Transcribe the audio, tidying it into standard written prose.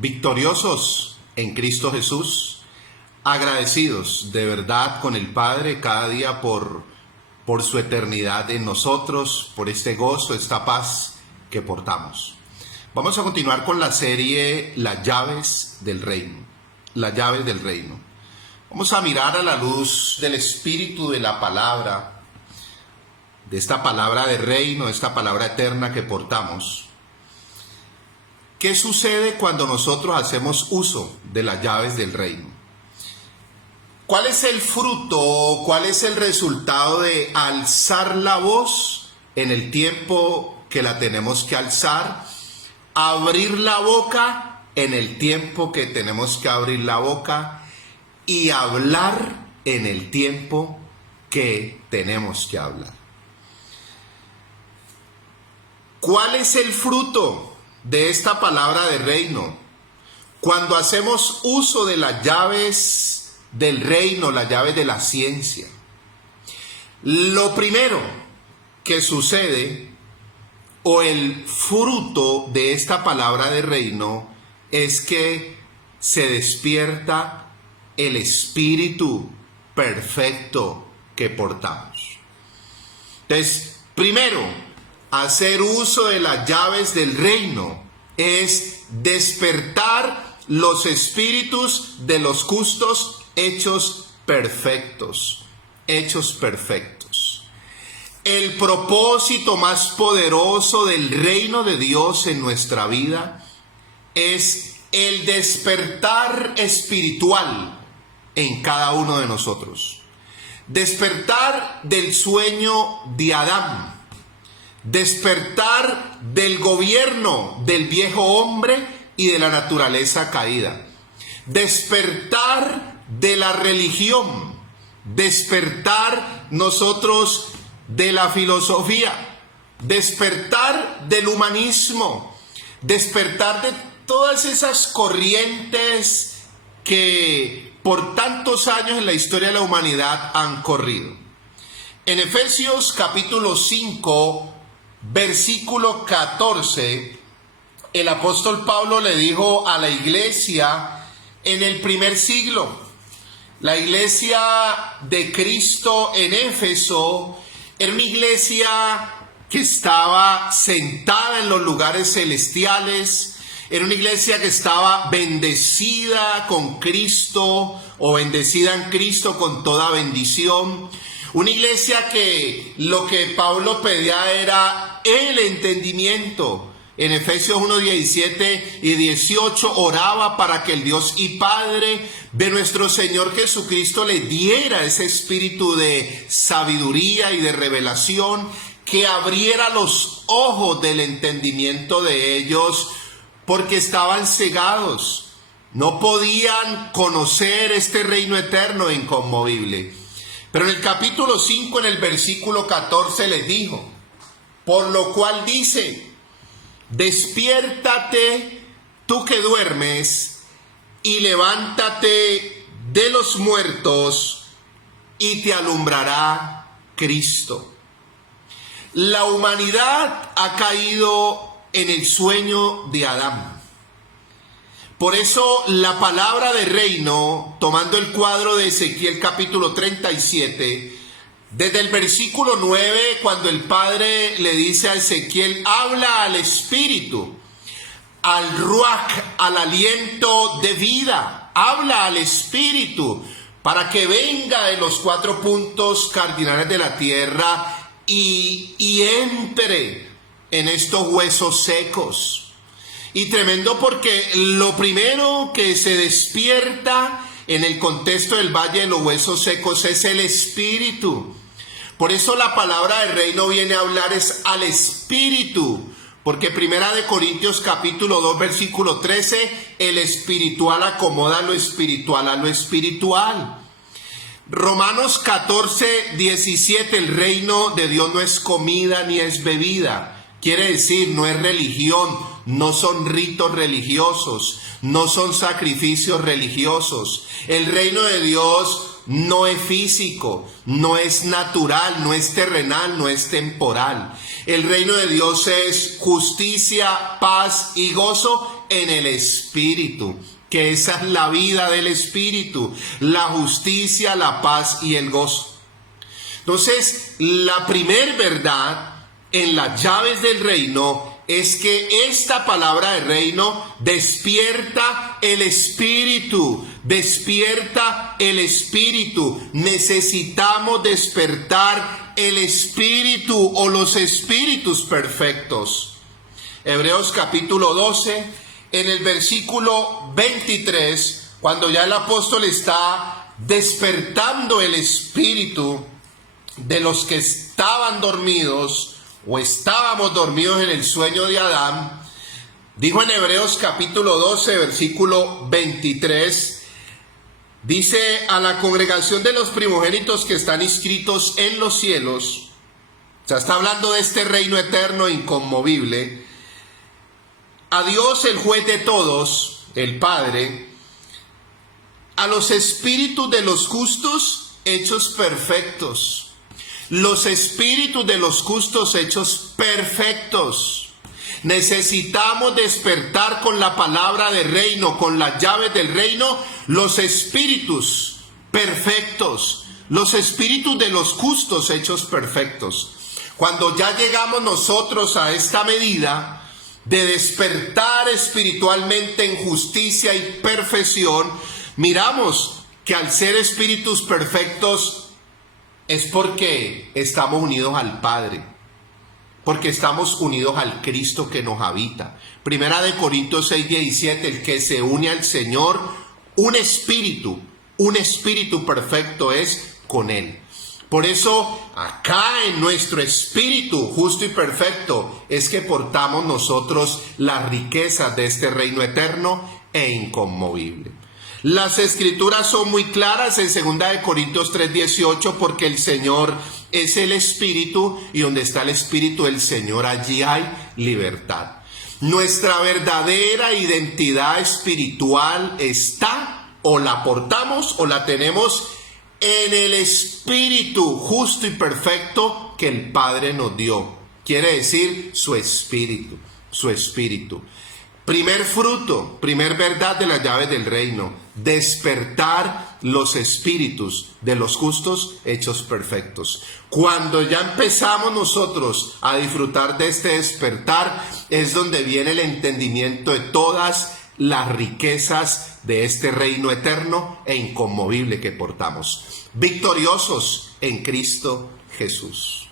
victoriosos en Cristo Jesús, agradecidos de verdad con el Padre cada día por su eternidad en nosotros, por este gozo, esta paz que portamos. Vamos a continuar con la serie Las llaves del reino. Las llaves del reino. Vamos a mirar a la luz del espíritu de la palabra, de esta palabra de reino, de esta palabra eterna que portamos. ¿Qué sucede cuando nosotros hacemos uso de las llaves del reino? ¿Cuál es el fruto, cuál es el resultado de alzar la voz en el tiempo que la tenemos que alzar? Abrir la boca en el tiempo que tenemos que abrir la boca y hablar en el tiempo que tenemos que hablar. ¿Cuál es el fruto de esta palabra de reino? Cuando hacemos uso de las llaves del reino, las llaves de la ciencia. Lo primero que sucede, o el fruto de esta palabra de reino, es que se despierta el espíritu perfecto que portamos. Entonces, primero, hacer uso de las llaves del reino es despertar los espíritus de los justos hechos perfectos. Hechos perfectos. El propósito más poderoso del reino de Dios en nuestra vida es el despertar espiritual en cada uno de nosotros. Despertar del sueño de Adán. Despertar del gobierno del viejo hombre y de la naturaleza caída. Despertar de la religión. Despertar nosotros de la filosofía. Despertar del humanismo. Despertar de todas esas corrientes que por tantos años en la historia de la humanidad han corrido. En Efesios capítulo 5, versículo 14, el apóstol Pablo le dijo a la iglesia en el primer siglo, la iglesia de Cristo en Éfeso, era una iglesia que estaba sentada en los lugares celestiales, era una iglesia que estaba bendecida con Cristo o bendecida en Cristo con toda bendición. Una iglesia que lo que Pablo pedía era el entendimiento. En Efesios 1, 17 y 18 oraba para que el Dios y Padre de nuestro Señor Jesucristo le diera ese espíritu de sabiduría y de revelación, que abriera los ojos del entendimiento de ellos, porque estaban cegados. No podían conocer este reino eterno e inconmovible. Pero en el capítulo 5, en el versículo 14, les dijo, por lo cual dice, despiértate tú que duermes y levántate de los muertos y te alumbrará Cristo. La humanidad ha caído en el sueño de Adán. Por eso la palabra de reino, tomando el cuadro de Ezequiel capítulo 37, desde el versículo 9, cuando el Padre le dice a Ezequiel, habla al espíritu, al ruach, al aliento de vida, habla al espíritu, para que venga de los 4 puntos cardinales de la tierra y entre en estos huesos secos. Y tremendo, porque lo primero que se despierta en el contexto del Valle de los Huesos Secos es el espíritu. Por eso la palabra del reino viene a hablar es al espíritu, porque Primera de Corintios capítulo 2 versículo 13, el espiritual acomoda lo espiritual a lo espiritual. Romanos 14, 17, el reino de Dios no es comida ni es bebida. Quiere decir, no es religión, no son ritos religiosos, no son sacrificios religiosos. El reino de Dios no es físico, no es natural, no es terrenal, no es temporal. El reino de Dios es justicia, paz y gozo en el Espíritu, que esa es la vida del Espíritu, la justicia, la paz y el gozo. Entonces, la primer verdad en las llaves del reino es que esta palabra de reino despierta el espíritu, despierta el espíritu. Necesitamos despertar el espíritu o los espíritus perfectos. Hebreos capítulo 12, en el versículo 23, cuando ya el apóstol está despertando el espíritu de los que estaban dormidos, o estábamos dormidos en el sueño de Adán, dijo en Hebreos capítulo 12, versículo 23, dice: a la congregación de los primogénitos que están inscritos en los cielos, o sea, está hablando de este reino eterno e inconmovible, a Dios el juez de todos, el Padre, a los espíritus de los justos hechos perfectos. Los espíritus de los justos hechos perfectos. Necesitamos despertar con la palabra de reino, con las llaves del reino, los espíritus perfectos, los espíritus de los justos hechos perfectos. Cuando ya llegamos nosotros a esta medida de despertar espiritualmente en justicia y perfección, miramos que al ser espíritus perfectos es porque estamos unidos al Padre, porque estamos unidos al Cristo que nos habita. Primera de Corintios 6:17, el que se une al Señor, un espíritu perfecto es con Él. Por eso, acá en nuestro espíritu justo y perfecto es que portamos nosotros las riquezas de este reino eterno e inconmovible. Las escrituras son muy claras en 2 Corintios 3:18, porque el Señor es el Espíritu, y donde está el Espíritu del Señor, allí hay libertad. Nuestra verdadera identidad espiritual está, o la portamos o la tenemos, en el Espíritu justo y perfecto que el Padre nos dio. Quiere decir su Espíritu, su Espíritu. Primer fruto, primer verdad de las llaves del reino: despertar los espíritus de los justos hechos perfectos. Cuando ya empezamos nosotros a disfrutar de este despertar, es donde viene el entendimiento de todas las riquezas de este reino eterno e inconmovible que portamos, victoriosos en Cristo Jesús.